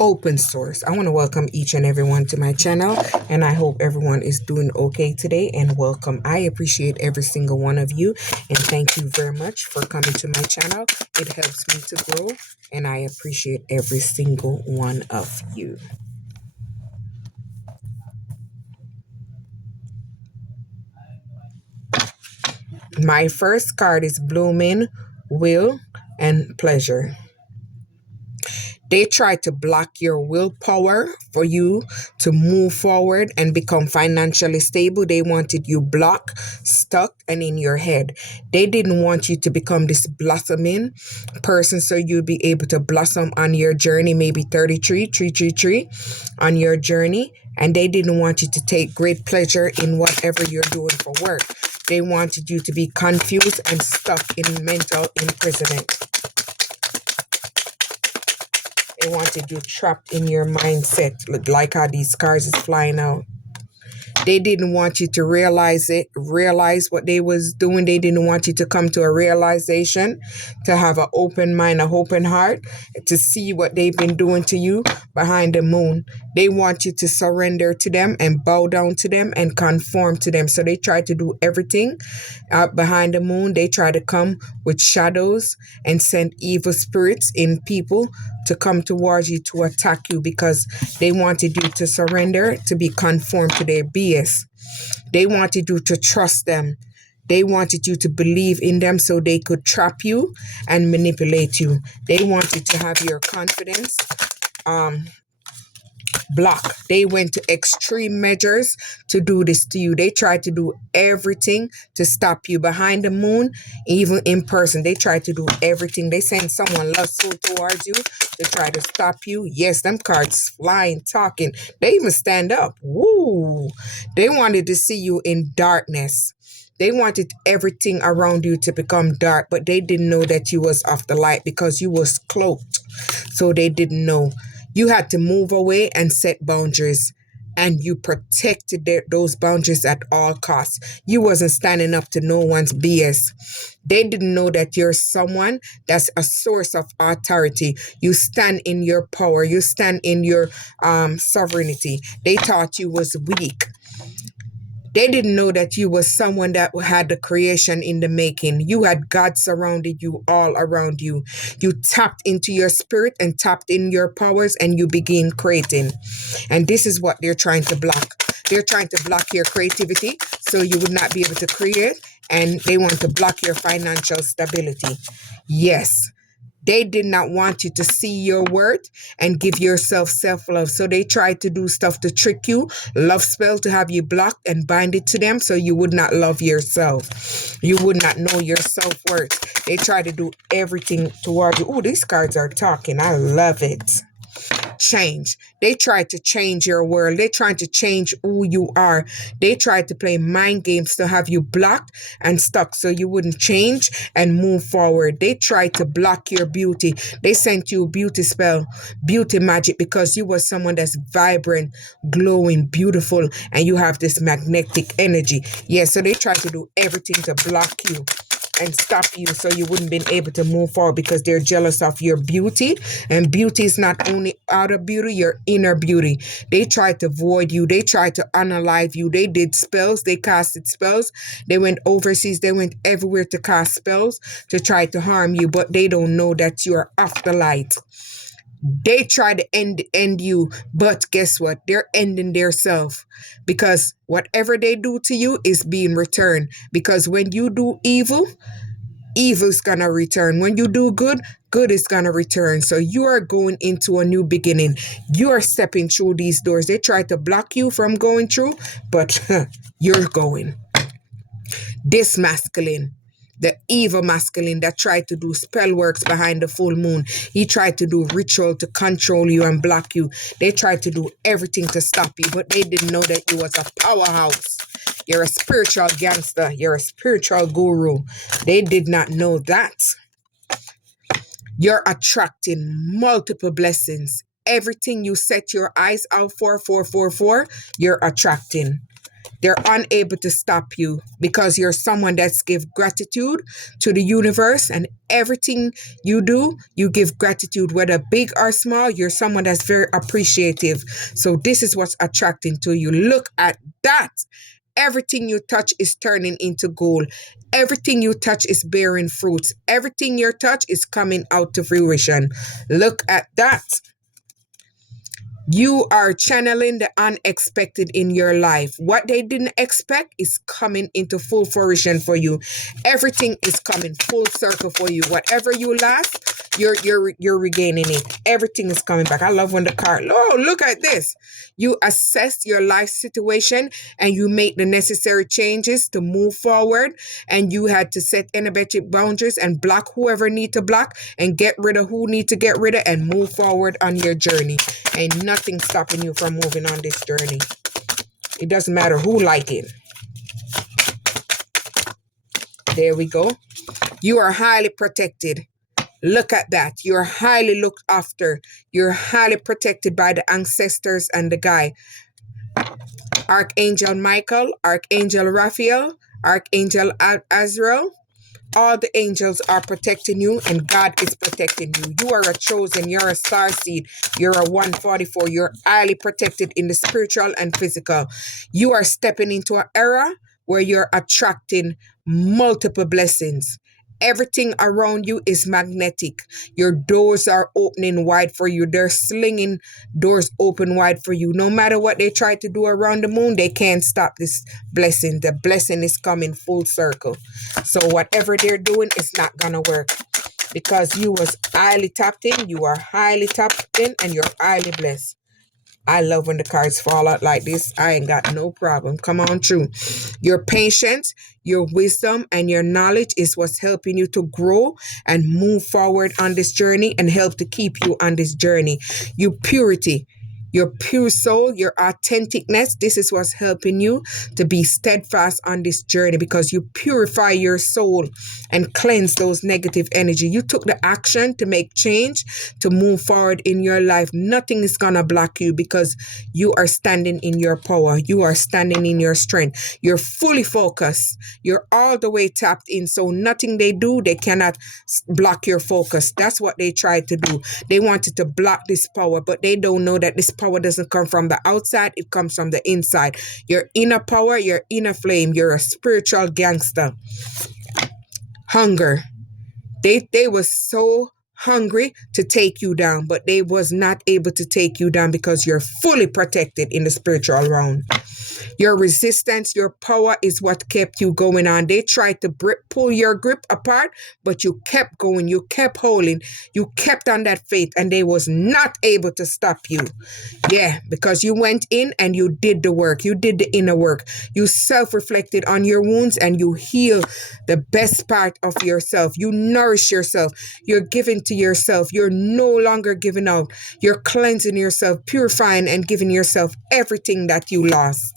open source. I want to welcome each and everyone to my channel, and I hope everyone is doing okay today. And welcome. I appreciate every single one of you, and thank you very much for coming to my channel. It helps me to grow, and I appreciate every single one of you. My first card is Blooming Will and Pleasure. They try to block your willpower for you to move forward and become financially stable. They wanted you blocked, stuck, and in your head. They didn't want you to become this blossoming person so you'd be able to blossom on your journey, maybe 33, 333 on your journey. And they didn't want you to take great pleasure in whatever you're doing for work. They wanted you to be confused and stuck in mental imprisonment. They wanted you trapped in your mindset, like how these cars is flying out. They didn't want you to realize what they was doing. They didn't want you to come to a realization, to have an open mind, an open heart, to see what they've been doing to you behind the moon. They want you to surrender to them and bow down to them and conform to them. So they try to do everything behind the moon. They try to come with shadows and send evil spirits in people to come towards you to attack you because they wanted you to surrender, to be conformed to their BS. They wanted you to trust them. They wanted you to believe in them so they could trap you and manipulate you. They wanted to have your confidence block. They went to extreme measures to do this to you. They tried to do everything to stop you behind the moon, even in person. They tried to do everything. They sent someone lustful towards you to try to stop you. Yes, them cards flying, talking. They even stand up. Woo! They wanted to see you in darkness. They wanted everything around you to become dark, but they didn't know that you was of the light because you was cloaked. So they didn't know. You had to move away and set boundaries, and you protected those boundaries at all costs. You wasn't standing up to no one's BS. They didn't know that you're someone that's a source of authority. You stand in your power. You stand in your sovereignty. They thought you was weak. They didn't know that you was someone that had the creation in the making. You had God surrounded you all around you. You tapped into your spirit and tapped in your powers and you begin creating. And this is what they're trying to block. They're trying to block your creativity so you would not be able to create, and they want to block your financial stability. Yes. They did not want you to see your worth and give yourself self-love. So they tried to do stuff to trick you, love spell to have you blocked and bind it to them so you would not love yourself. You would not know your self-worth. They tried to do everything toward you. Oh, these cards are talking. I love it. Change. They tried to change your world. They tried to change who you are. They tried to play mind games to have you blocked and stuck so you wouldn't change and move forward. They tried to block your beauty. They sent you a beauty spell, beauty magic, because you were someone that's vibrant, glowing, beautiful, and you have this magnetic energy. Yeah, so they tried to do everything to block you and stop you so you wouldn't been able to move forward because they're jealous of your beauty. And beauty is not only outer beauty, your inner beauty. They tried to void you. They tried to unalive you. They did spells. They casted spells. They went overseas. They went everywhere to cast spells to try to harm you, but they don't know that you are of the light. They try to end you, but guess what? They're ending themselves because whatever they do to you is being returned. Because when you do evil, evil is gonna return. When you do good, good is gonna return. So you are going into a new beginning. You are stepping through these doors. They try to block you from going through, but you're going. This masculine, the evil masculine that tried to do spell works behind the full moon. He tried to do ritual to control you and block you. They tried to do everything to stop you, but they didn't know that you was a powerhouse. You're a spiritual gangster. You're a spiritual guru. They did not know that. You're attracting multiple blessings. Everything you set your eyes out for, you're attracting. They're unable to stop you because you're someone that's give gratitude to the universe, and everything you do, you give gratitude, whether big or small. You're someone that's very appreciative. So this is what's attracting to you. Look at that. Everything you touch is turning into gold. Everything you touch is bearing fruits. Everything you touch is coming out to fruition. Look at that. You are channeling the unexpected in your life. What they didn't expect is coming into full fruition for you. Everything is coming full circle for you. Whatever you lost, you're regaining it. Everything is coming back. I love when the card, oh, look at this. You assess your life situation and you make the necessary changes to move forward. And you had to set energetic boundaries and block whoever need to block and get rid of who need to get rid of and move forward on your journey. Ain't nothing stopping you from moving on this journey. It doesn't matter who like it. There we go. You are highly protected. Look at that. You're highly looked after. You're highly protected by the ancestors and the guy. Archangel Michael, Archangel Raphael, Archangel Azrael. All the angels are protecting you and God is protecting you. You are a chosen. You're a star seed. You're a 144. You're highly protected in the spiritual and physical. You are stepping into an era where you're attracting multiple blessings. Everything around you is magnetic. Your doors are opening wide for you. They're slinging doors open wide for you. No matter what they try to do around the moon, they can't stop this blessing. The blessing is coming full circle. So whatever they're doing is not going to work because you was highly tapped in. You are highly tapped in and you're highly blessed. I love when the cards fall out like this. I ain't got no problem. Come on through. Your patience, your wisdom, and your knowledge is what's helping you to grow and move forward on this journey and help to keep you on this journey. Your purity, your pure soul, your authenticness, this is what's helping you to be steadfast on this journey because you purify your soul and cleanse those negative energy. You took the action to make change, to move forward in your life. Nothing is going to block you because you are standing in your power. You are standing in your strength. You're fully focused. You're all the way tapped in. So nothing they do, they cannot block your focus. That's what they tried to do. They wanted to block this power, but they don't know that this power doesn't come from the outside. It comes from the inside. Your inner power, your inner flame. You're a spiritual gangster. Hunger. They was so hungry to take you down, but they was not able to take you down because you're fully protected in the spiritual realm. Your resistance, your power is what kept you going on. They tried to pull your grip apart, but you kept going. You kept holding. You kept on that faith, and they was not able to stop you. Yeah, because you went in and you did the work. You did the inner work. You self-reflected on your wounds and you heal the best part of yourself. You nourish yourself. You're giving to yourself. You're no longer giving out. You're cleansing yourself, purifying and giving yourself everything that you lost.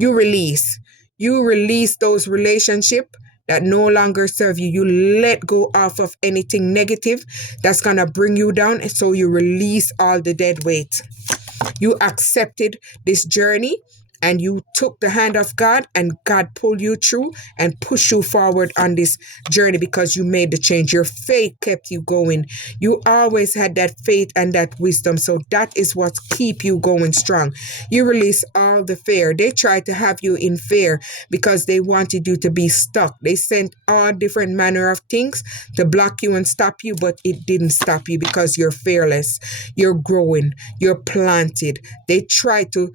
You release. You release those relationships that no longer serve you. You let go off of anything negative that's going to bring you down. And so you release all the dead weight. You accepted this journey and you took the hand of God and God pulled you through and pushed you forward on this journey because you made the change. Your faith kept you going. You always had that faith and that wisdom. So that is what keep you going strong. You release all the fear. They tried to have you in fear because they wanted you to be stuck. They sent all different manner of things to block you and stop you, but it didn't stop you because you're fearless. You're growing. You're planted. They tried to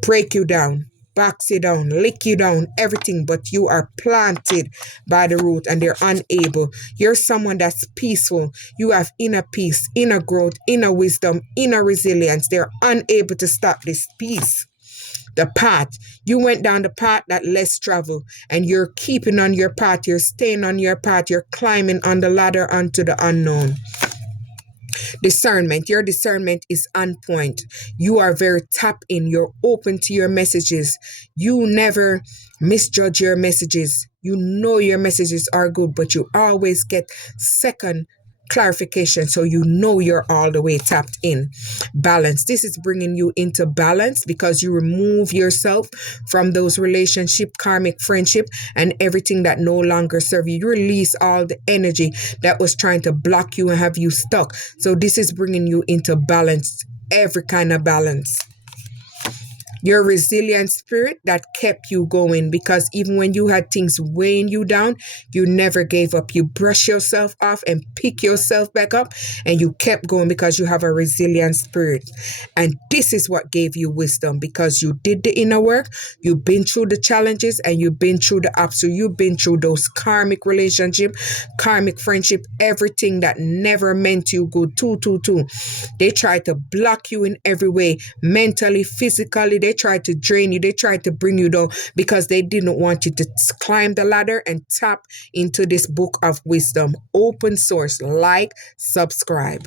break you down, box you down, lick you down, everything, but you are planted by the root and they're unable. You're someone that's peaceful. You have inner peace, inner growth, inner wisdom, inner resilience. They're unable to stop this peace. The path. You went down the path that less travel and you're keeping on your path. You're staying on your path. You're climbing on the ladder onto the unknown. Discernment. Your discernment is on point. You are very tapped in. You're open to your messages. You never misjudge your messages. You know your messages are good, but you always get second clarification, so you know you're all the way tapped in. Balance, this is bringing you into balance because you remove yourself from those relationship, karmic friendship, and everything that no longer serve you. You release all the energy that was trying to block you and have you stuck. So this is bringing you into balance, every kind of balance. Your resilient spirit that kept you going, because even when you had things weighing you down, you never gave up. You brush yourself off and pick yourself back up, and you kept going because you have a resilient spirit. And this is what gave you wisdom, because you did the inner work, you've been through the challenges, and you've been through the ups. So you've been through those karmic relationship, karmic friendship, everything that never meant you good. They tried to block you in every way, mentally, physically. They tried to drain you. They tried to bring you down because they didn't want you to climb the ladder and tap into this book of wisdom. Open source. Like, subscribe.